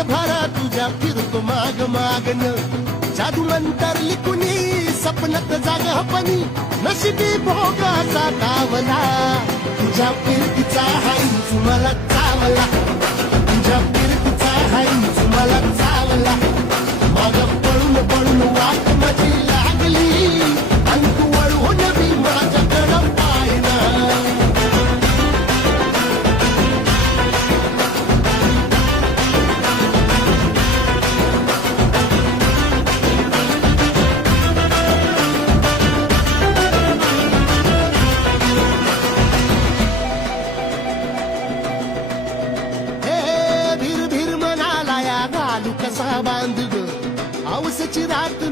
तासभरा तुझ्या फिरतो माग मागन जादू मंतरली कुणी सपनात जागपणी नशिबी भोगाचा कावला तुझ्या फिरतीचा हाईच मला चावला तुझ्या फिरतीचा हाईच मला चावला माग पळून पळून वाट माझी लागली आणि तू वळून बी माझ्याकडं पाहिना कसा बांध ग औसची रात